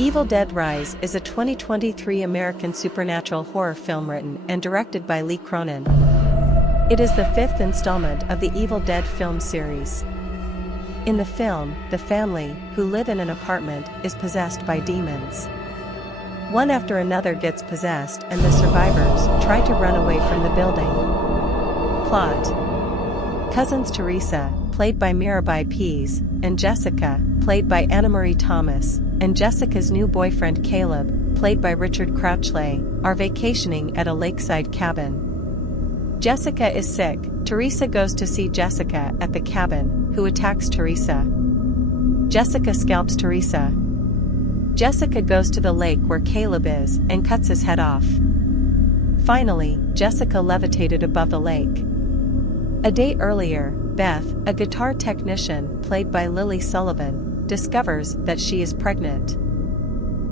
Evil Dead Rise is a 2023 American supernatural horror film written and directed by Cronin. It is the fifth installment of the Evil Dead film series. In the film, the family, who live in an apartment, is possessed by demons. One after another gets possessed and the survivors try to run away from the building. Plot: cousins Teresa, played by Mirabai Pease, and Jessica, played by Annamarie Thomas, and Jessica's new boyfriend Caleb, played by Richard Crouchley, are vacationing at a lakeside cabin. Jessica is sick. Teresa goes to see Jessica at the cabin, who attacks Teresa. Jessica scalps Teresa. Jessica goes to the lake where Caleb is and cuts his head off. Finally, Jessica levitated above the lake. A day earlier, Beth, a guitar technician played by Sullivan, discovers that she is pregnant.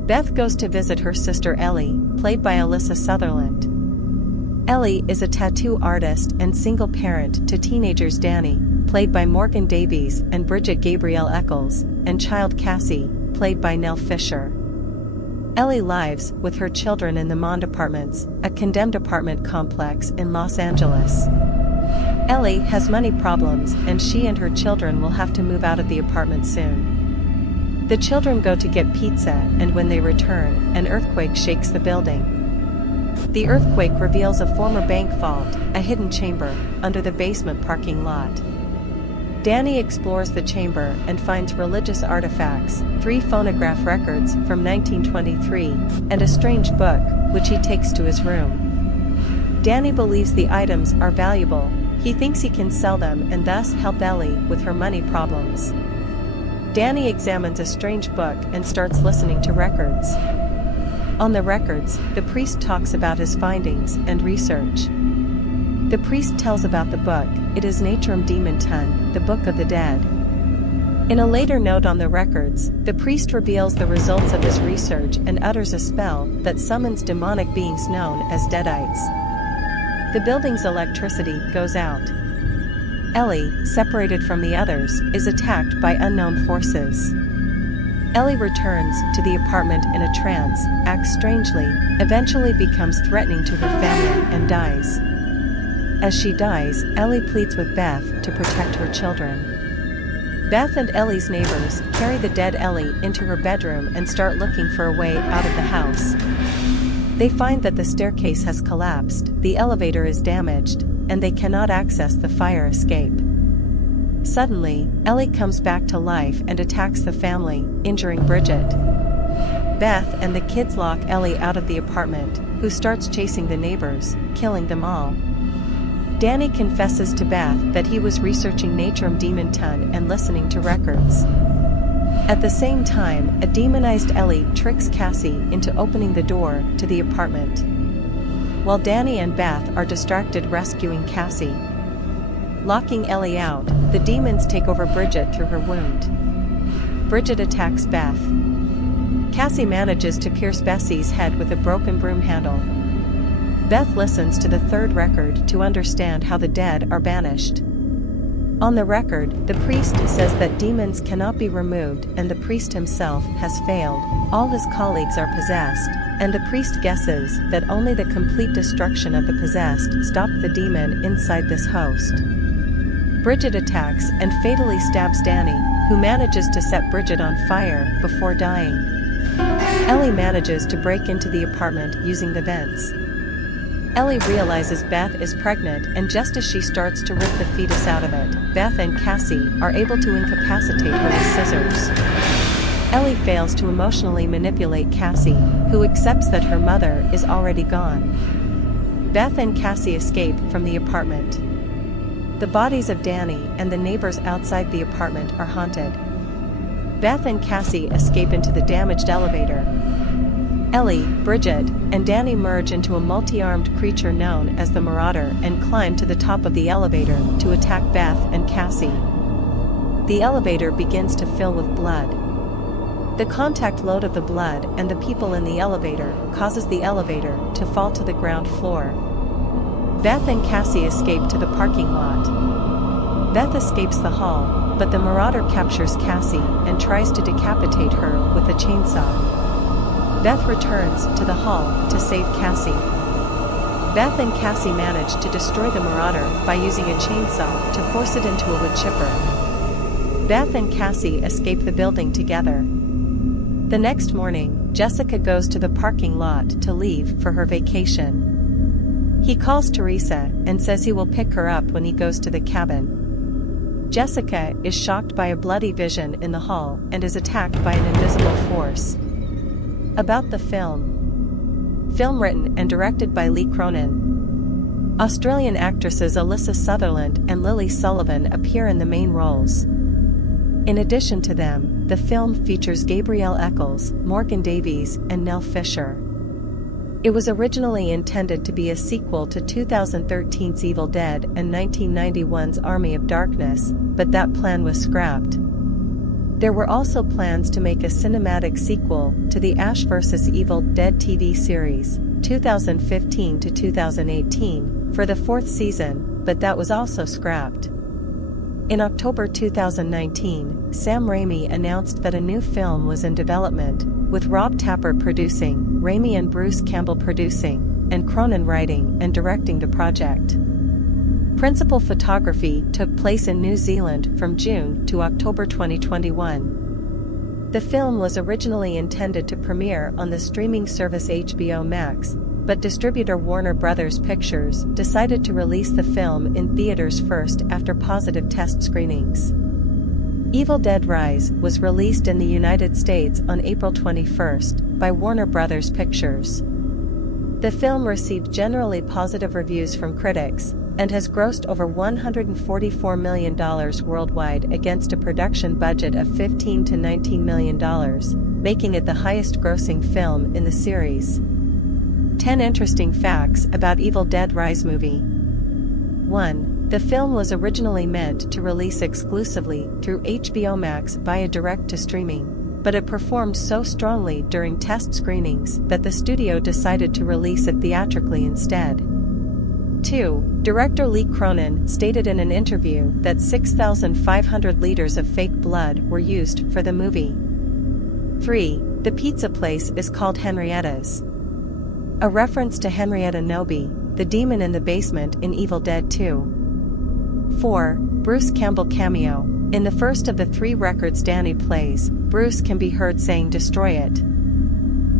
Beth goes to visit her sister Ellie, played by Alyssa Sutherland. Ellie is a tattoo artist and single parent to teenagers Danny, played by Morgan Davies and Bridget Gabrielle Eccles, and child Cassie, played by Nell Fisher. Ellie lives with her children in the Mond Apartments, a condemned apartment complex in Los Angeles. Ellie has money problems and she and her children will have to move out of the apartment soon. The children go to get pizza and when they return, an earthquake shakes the building. The earthquake reveals a former bank vault, a hidden chamber, under the basement parking lot. Danny explores the chamber and finds religious artifacts, 3 phonograph records from 1923, and a strange book, which he takes to his room. Danny believes the items are valuable. He thinks he can sell them and thus help Ellie with her money problems. Danny examines a strange book and starts listening to records. On the records, the priest talks about his findings and research. The priest tells about the book. It is Natrum Demonton, the Book of the Dead. In a later note on the records, the priest reveals the results of his research and utters a spell that summons demonic beings known as Deadites. The building's electricity goes out. Ellie, separated from the others, is attacked by unknown forces. Ellie returns to the apartment in a trance, acts strangely, eventually becomes threatening to her family and dies. As she dies, Ellie pleads with Beth to protect her children. Beth and Ellie's neighbors carry the dead Ellie into her bedroom and start looking for a way out of the house. They find that the staircase has collapsed, the elevator is damaged, and they cannot access the fire escape. Suddenly, Ellie comes back to life and attacks the family, injuring Bridget. Beth and the kids lock Ellie out of the apartment, who starts chasing the neighbors, killing them all. Danny confesses to Beth that he was researching Natrum Demonton and listening to records. At the same time, a demonized Ellie tricks Cassie into opening the door to the apartment. While Danny and Beth are distracted rescuing Cassie. Locking Ellie out, the demons take over Bridget through her wound. Bridget attacks Beth. Cassie manages to pierce Bessie's head with a broken broom handle. Beth listens to the third record to understand how the dead are banished. On the record, the priest says that demons cannot be removed and the priest himself has failed, all his colleagues are possessed, and the priest guesses that only the complete destruction of the possessed stopped the demon inside this host. Bridget attacks and fatally stabs Danny, who manages to set Bridget on fire before dying. Ellie manages to break into the apartment using the vents. Ellie realizes Beth is pregnant and just as she starts to rip the fetus out of it, Beth and Cassie are able to incapacitate her with scissors. Ellie fails to emotionally manipulate Cassie, who accepts that her mother is already gone. Beth and Cassie escape from the apartment. The bodies of Danny and the neighbors outside the apartment are haunted. Beth and Cassie escape into the damaged elevator. Ellie, Bridget, and Danny merge into a multi-armed creature known as the Marauder and climb to the top of the elevator to attack Beth and Cassie. The elevator begins to fill with blood. The contact load of the blood and the people in the elevator causes the elevator to fall to the ground floor. Beth and Cassie escape to the parking lot. Beth escapes the hall, but the Marauder captures Cassie and tries to decapitate her with a chainsaw. Beth returns to the hall to save Cassie. Beth and Cassie manage to destroy the Marauder by using a chainsaw to force it into a wood chipper. Beth and Cassie escape the building together. The next morning, Jessica goes to the parking lot to leave for her vacation. He calls Teresa and says he will pick her up when he goes to the cabin. Jessica is shocked by a bloody vision in the hall and is attacked by an invisible force. About the film. Film written and directed by Cronin. Australian actresses Alyssa Sutherland and Sullivan appear in the main roles. In addition to them, the film features Gabrielle Eccles, Morgan Davies, and Nell Fisher. It was originally intended to be a sequel to 2013's Evil Dead and 1991's Army of Darkness, but that plan was scrapped. There were also plans to make a cinematic sequel to the Ash vs. Evil Dead TV series, 2015 to 2018, for the 4th season, but that was also scrapped. In October 2019, Sam Raimi announced that a new film was in development, with Rob Tapert producing, Raimi and Bruce Campbell producing, and Cronin writing and directing the project. Principal photography took place in New Zealand from June to October 2021. The film was originally intended to premiere on the streaming service HBO Max, but distributor Warner Bros. Pictures decided to release the film in theaters first after positive test screenings. Evil Dead Rise was released in the United States on April 21 by Warner Bros. Pictures. The film received generally positive reviews from critics, and has grossed over $144 million worldwide against a production budget of $15 to $19 million, making it the highest-grossing film in the series. 10 interesting facts about Evil Dead Rise movie. 1. The film was originally meant to release exclusively through HBO Max via direct-to-streaming, but it performed so strongly during test screenings that the studio decided to release it theatrically instead. 2. Director Cronin stated in an interview that 6,500 liters of fake blood were used for the movie. 3. The pizza place is called Henrietta's, a reference to Henrietta Noby, the demon in the basement in Evil Dead 2. 4. Bruce Campbell cameo. In the first of the 3 records Danny plays, Bruce can be heard saying "destroy it."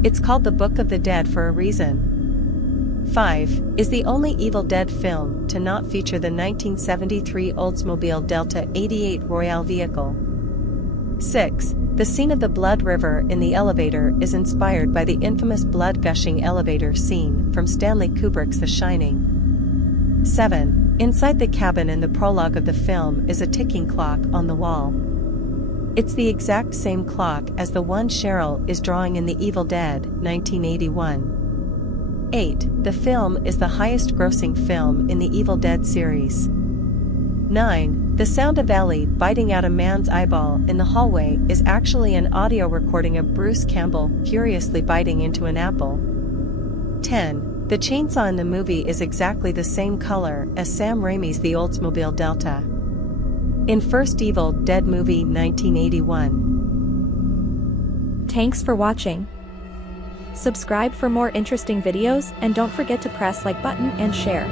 It's called The Book of the Dead for a reason. 5. Is the only Evil Dead film to not feature the 1973 Oldsmobile Delta 88 Royale vehicle. 6. The scene of the blood river in the elevator is inspired by the infamous blood-gushing elevator scene from Stanley Kubrick's The Shining. 7. Inside the cabin in the prologue of the film is a ticking clock on the wall. It's the exact same clock as the one Cheryl is drawing in The Evil Dead, 1981. 8. The film is the highest-grossing film in the Evil Dead series. 9. The sound of Ellie biting out a man's eyeball in the hallway is actually an audio recording of Bruce Campbell furiously biting into an apple. 10. The chainsaw in the movie is exactly the same color as Sam Raimi's The Oldsmobile Delta in First Evil Dead movie 1981. Thanks for watching. Subscribe for more interesting videos and don't forget to press like button and share.